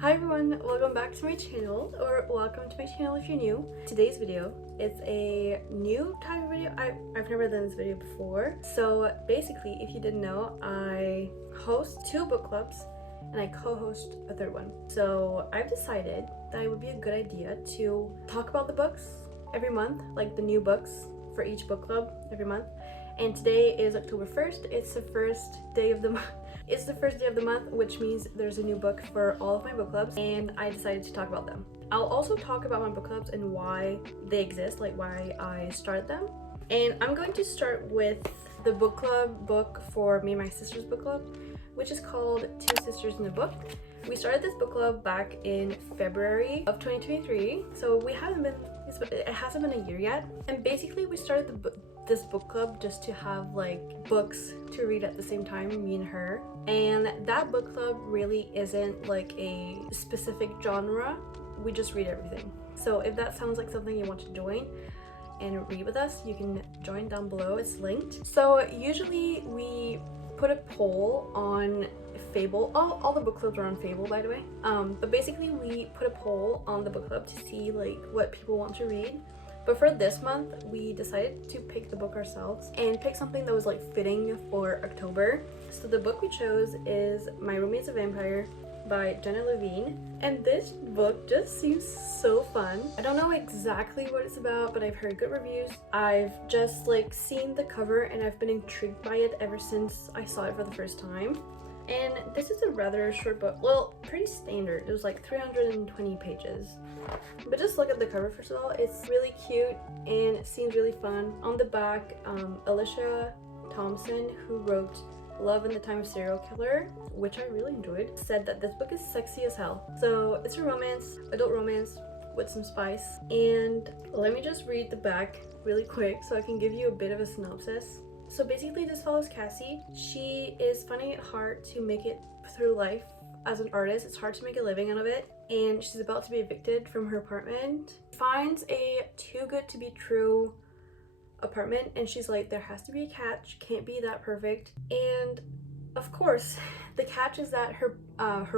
Hi everyone, welcome back to my channel, or welcome to my channel if you're new. Today's video is a new type of video. I've never done this video before. So basically, if you didn't know, I host two book clubs and I co-host a third one. So I've decided that it would be a good idea to talk about the books every month, like the new books for each book club every month. And today is October 1st. It's the first day of the month. It's the first day of the month, which means there's a new book for all of my book clubs, and I decided to talk about them. I'll also talk about my book clubs and why they exist, like why I started them. And I'm going to start with the book club book for me and my sister's book club, which is called Two Sisters in a Book. We started this book club back in February of 2023, so it hasn't been a year yet. And basically we started this book club just to have like books to read at the same time, me and her. And that book club really isn't like a specific genre, we just read everything. So if that sounds like something you want to join and read with us, you can join down below, it's linked. So usually we put a poll on Fable. All the book clubs are on Fable, by the way. But basically we put a poll on the book club to see like what people want to read. But for this month, we decided to pick the book ourselves and pick something that was like fitting for October. So the book we chose is My Roommate's a Vampire by Jenna Levine. And this book just seems so fun. I don't know exactly what it's about, but I've heard good reviews. I've just like seen the cover and I've been intrigued by it ever since I saw it for the first time. And this is a rather short book. Well, pretty standard. It was like 320 pages. But just look at the cover first of all. It's really cute and it seems really fun. On the back, Alicia Thompson, who wrote Love in the Time of Serial Killer, which I really enjoyed, said that this book is sexy as hell. So it's a romance, adult romance with some spice. And let me just read the back really quick so I can give you a bit of a synopsis. So basically this follows Cassie. She is finding it hard to make it through life as an artist. It's hard to make a living out of it. And she's about to be evicted from her apartment. Finds a too good to be true apartment and she's like, there has to be a catch, can't be that perfect. And of course, the catch is that her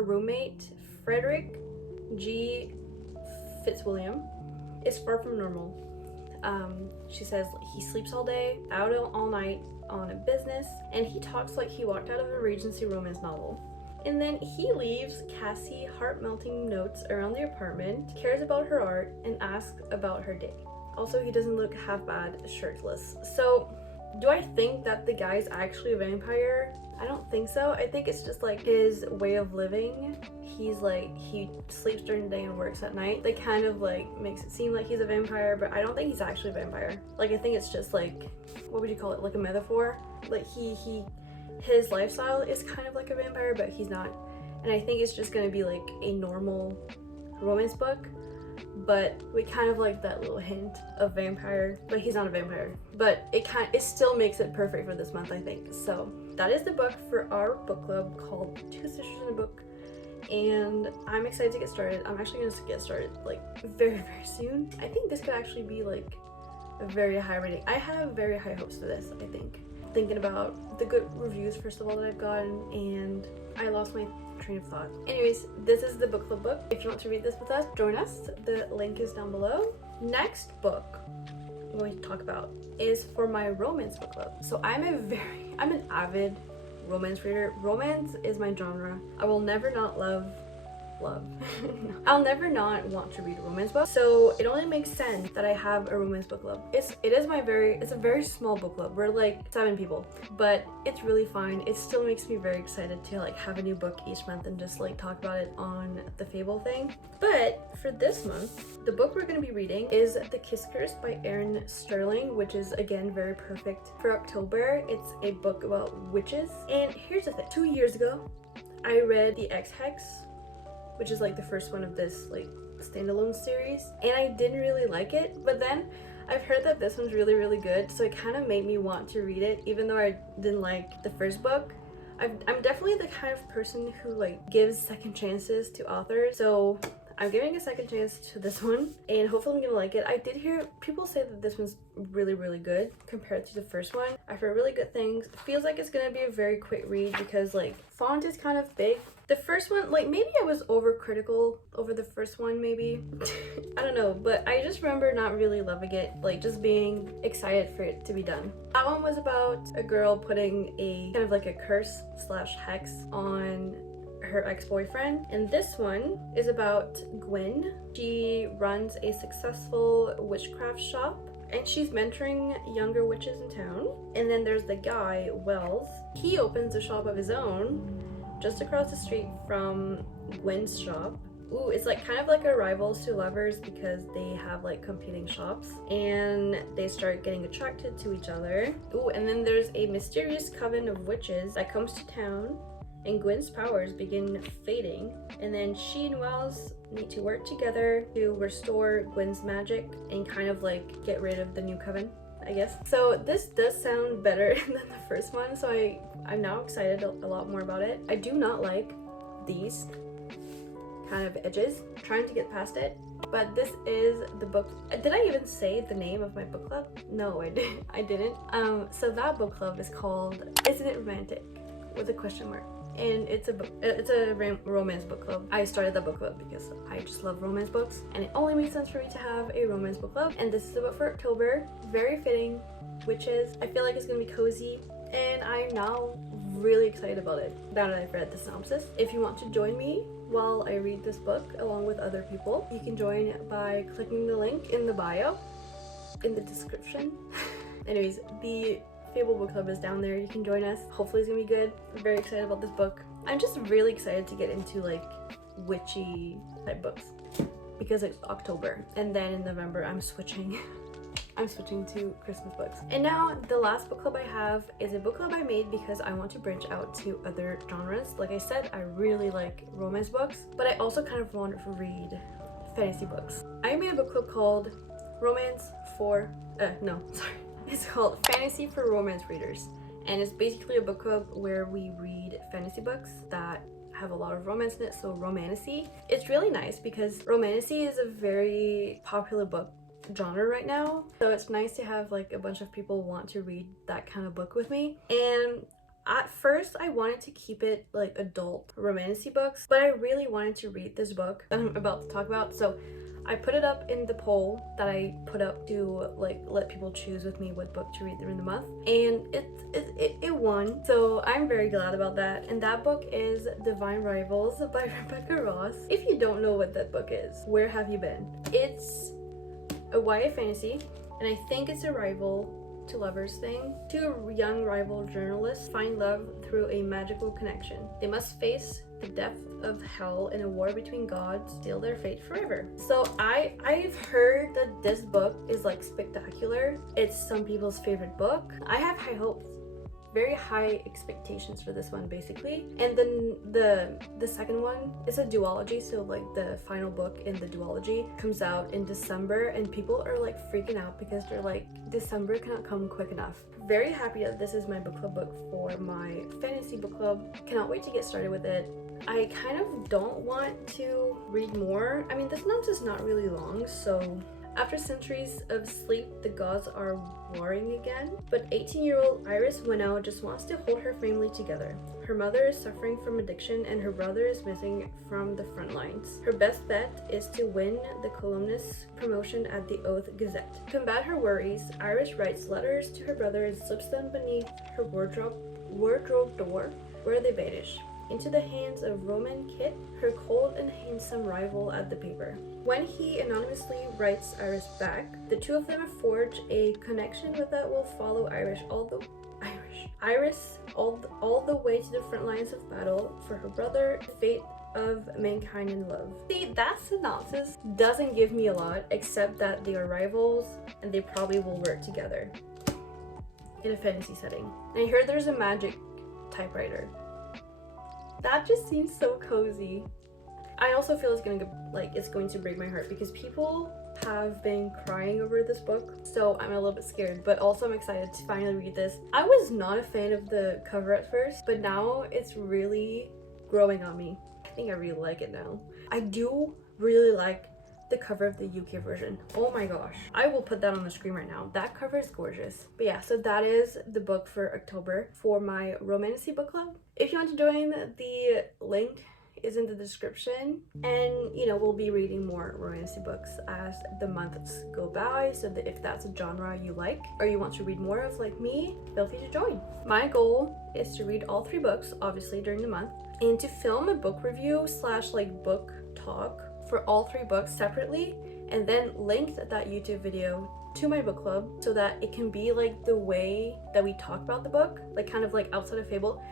roommate, Frederick G. Fitzwilliam, is far from normal. She says he sleeps all day, out all night on a business, and he talks like he walked out of a Regency romance novel. And then he leaves Cassie heart-melting notes around the apartment, cares about her art, and asks about her day. Also, he doesn't look half bad shirtless. So, do I think that the guy's actually a vampire? I don't think so. I think it's just like his way of living. He's like, he sleeps during the day and works at night. That kind of like makes it seem like he's a vampire, but I don't think he's actually a vampire. Like, I think it's just like, what would you call it? Like a metaphor? Like his lifestyle is kind of like a vampire, but he's not. And I think it's just gonna be like a normal romance book, but we kind of like that little hint of vampire, but he's not a vampire. But it still makes it perfect for this month, I think. So that is the book for our book club called Two Sisters in a Book, and I'm excited to get started. I'm actually gonna get started like very, very soon. I think this could actually be like a very high rating. I have very high hopes for this, I think. Thinking about the good reviews first of all that I've gotten, and I lost my train of thought. Anyways, this is the book club book. If you want to read this with us, join us. The link is down below. Next book I'm going to talk about is for my romance book club. So I'm an avid romance reader. Romance is my genre. I will never not love. I'll never not want to read a romance book. So it only makes sense that I have a romance book club. It's a very small book club. We're like 7 people, but it's really fun. It still makes me very excited to like have a new book each month and just like talk about it on the Fable thing. But for this month, the book we're going to be reading is The Kiss Curse by Erin Sterling, which is again very perfect for October. It's a book about witches. And here's the thing. 2 years ago, I read The X-Hex, which is like the first one of this like standalone series, and I didn't really like it. But then I've heard that this one's really, really good, so it kind of made me want to read it, even though I didn't like the first book. I'm definitely the kind of person who like gives second chances to authors, so I'm giving a second chance to this one, and hopefully I'm gonna like it. I did hear people say that this one's really good compared to the first one. I've heard really good things. It feels like it's gonna be a very quick read because like font is kind of big. The first one, like maybe I was overcritical over the first one, maybe. I don't know, but I just remember not really loving it, like just being excited for it to be done. That one was about a girl putting a kind of like a curse slash hex on her ex-boyfriend, and this one is about Gwen. She runs a successful witchcraft shop and she's mentoring younger witches in town. And then there's the guy, Wells. He opens a shop of his own just across the street from Gwen's shop. Ooh, it's like kind of like a rivals to lovers because they have like competing shops and they start getting attracted to each other. Ooh, and then there's a mysterious coven of witches that comes to town and Gwen's powers begin fading, and then she and Wells need to work together to restore Gwen's magic and kind of like get rid of the new coven, I guess. So this does sound better than the first one, so I'm now excited a lot more about it. I do not like these kind of edges, trying to get past it, but this is the book. Did I even say the name of my book club? No, I didn't. So that book club is called Isn't It Romantic? With a question mark. And it's a romance book club. I started that book club because I just love romance books, and it only makes sense for me to have a romance book club. And this is the book for October. Very fitting, witches. I feel like it's gonna be cozy, and I'm now really excited about it now that I've read the synopsis. If you want to join me while I read this book along with other people, you can join by clicking the link in the bio, in the description. Anyways, the Fable book club is down there. You can join us. Hopefully it's gonna be good. I'm very excited about this book. I'm just really excited to get into like witchy type books because it's October, and then in November I'm switching to Christmas books. And now the last book club I have is a book club I made because I want to branch out to other genres. Like I said, I really like romance books, but I also kind of want to read fantasy books. I made a book club called It's called Fantasy for Romance Readers, and it's basically a book club where we read fantasy books that have a lot of romance in it, so romantasy. It's really nice because romantasy is a very popular book genre right now, so it's nice to have like a bunch of people want to read that kind of book with me. And at first I wanted to keep it like adult romantasy books, but I really wanted to read this book that I'm about to talk about, so I put it up in the poll that I put up to like let people choose with me what book to read during the month, and it won, so I'm very glad about that. And that book is Divine Rivals by Rebecca Ross. If you don't know what that book is, where have you been? It's a YA fantasy, and I think it's a rival to lovers thing. Two young rival journalists find love through a magical connection. They must face the depth of hell in a war between gods, seal their fate forever. So I've heard that this book is like spectacular. It's some people's favorite book. I have high hopes, very high expectations for this one basically. And then the second one is a duology, so like the final book in the duology comes out in December, and people are like freaking out because they're like, December cannot come quick enough. Very happy that this is my book club book for my fantasy book club. Cannot wait to get started with it. I kind of don't want to read more. I mean, this synopsis is not really long, so after centuries of sleep, the gods are warring again, but 18-year-old Iris Winnow just wants to hold her family together. Her mother is suffering from addiction and her brother is missing from the front lines. Her best bet is to win the columnist promotion at the Oath Gazette. To combat her worries, Iris writes letters to her brother and slips them beneath her wardrobe door, where they vanish into the hands of Roman Kit, her cold and handsome rival at the paper. When he anonymously writes Iris back, the two of them forge a connection that will follow Iris all the way to the front lines of battle for her brother, the fate of mankind in love. See, that synopsis doesn't give me a lot, except that they are rivals and they probably will work together in a fantasy setting. And I heard there's a magic typewriter. That just seems so cozy. I also feel it's going to break my heart because people have been crying over this book, so I'm a little bit scared, but also I'm excited to finally read this. I was not a fan of the cover at first, but now it's really growing on me. I think I really like it now. I do really like the cover of the UK version. Oh my gosh. I will put that on the screen right now. That cover is gorgeous. But yeah, so that is the book for October for my romancy book club. If you want to join, the link is in the description, and you know, we'll be reading more romancy books as the months go by, so that if that's a genre you like or you want to read more of like me, feel free to join. My goal is to read all 3 books obviously during the month, and to film a book review slash like book talk for all 3 books separately, and then link that YouTube video to my book club so that it can be like the way that we talk about the book, like kind of like outside of Fable.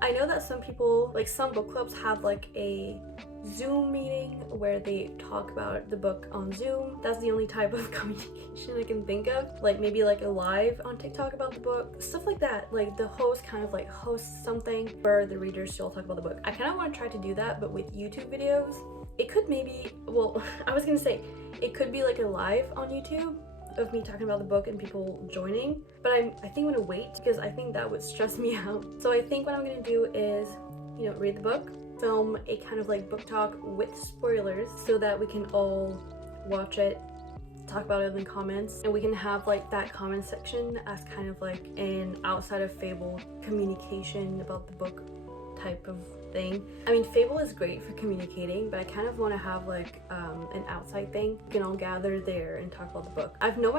I know that some people, like some book clubs, have like a Zoom meeting where they talk about the book on Zoom. That's the only type of communication I can think of. Like maybe like a live on TikTok about the book, stuff like that. Like the host kind of like hosts something for the readers to all talk about the book. I kind of want to try to do that, but with YouTube videos. It could maybe, well, I was gonna say, it could be like a live on YouTube of me talking about the book and people joining, but I think I'm gonna wait because I think that would stress me out. So I think what I'm gonna do is, you know, read the book, film a kind of like book talk with spoilers so that we can all watch it, talk about it in the comments, and we can have like that comment section as kind of like an outside of Fable communication about the book type of thing. I mean, Fable is great for communicating, but I kind of want to have like an outside thing. We can all gather there and talk about the book. I have no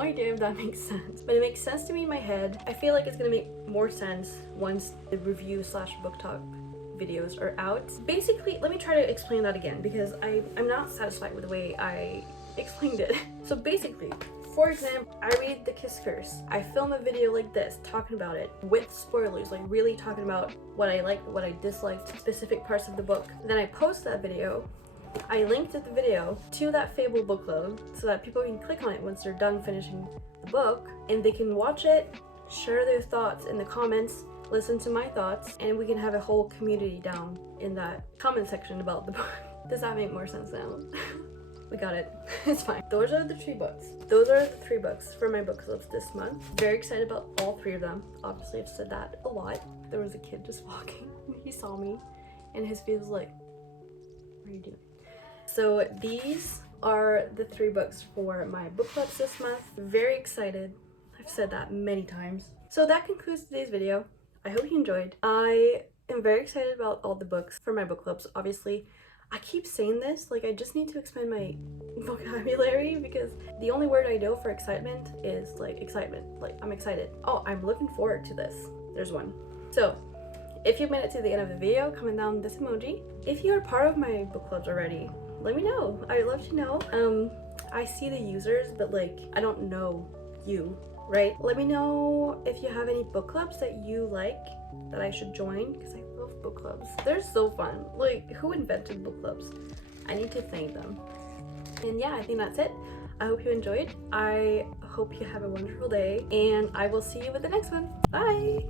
idea if that makes sense, but it makes sense to me in my head. I feel like it's gonna make more sense once the review slash book talk videos are out. Basically, let me try to explain that again because I'm not satisfied with the way I explained it. So basically, for example, I read The Kiss Curse. I film a video like this talking about it with spoilers, like really talking about what I liked, what I disliked, specific parts of the book. Then I post that video. I linked the video to that Fable book club so that people can click on it once they're done finishing the book, and they can watch it, share their thoughts in the comments, listen to my thoughts, and we can have a whole community down in that comment section about the book. Does that make more sense now? We got it. It's fine. Those are the 3 books. Those are the 3 books for my book clubs this month. Very excited about all 3 of them. Obviously, I've said that a lot. There was a kid just walking. He saw me, and his face was like, what are you doing? So these are the 3 books for my book clubs this month. Very excited. I've said that many times. So that concludes today's video. I hope you enjoyed. I am very excited about all the books for my book clubs. Obviously, I keep saying this, like I just need to expand my vocabulary because the only word I know for excitement is like excitement. Like I'm excited. Oh, I'm looking forward to this. There's one. So if you've made it to the end of the video, comment down this emoji. If you're part of my book clubs already, let me know. I'd love to know. I see the users, but like I don't know you, right? Let me know if you have any book clubs that you like that I should join, because I love book clubs. They're so fun. Like, who invented book clubs? I need to thank them. And yeah, I think that's it. I hope you enjoyed. I hope you have a wonderful day, and I will see you with the next one. Bye!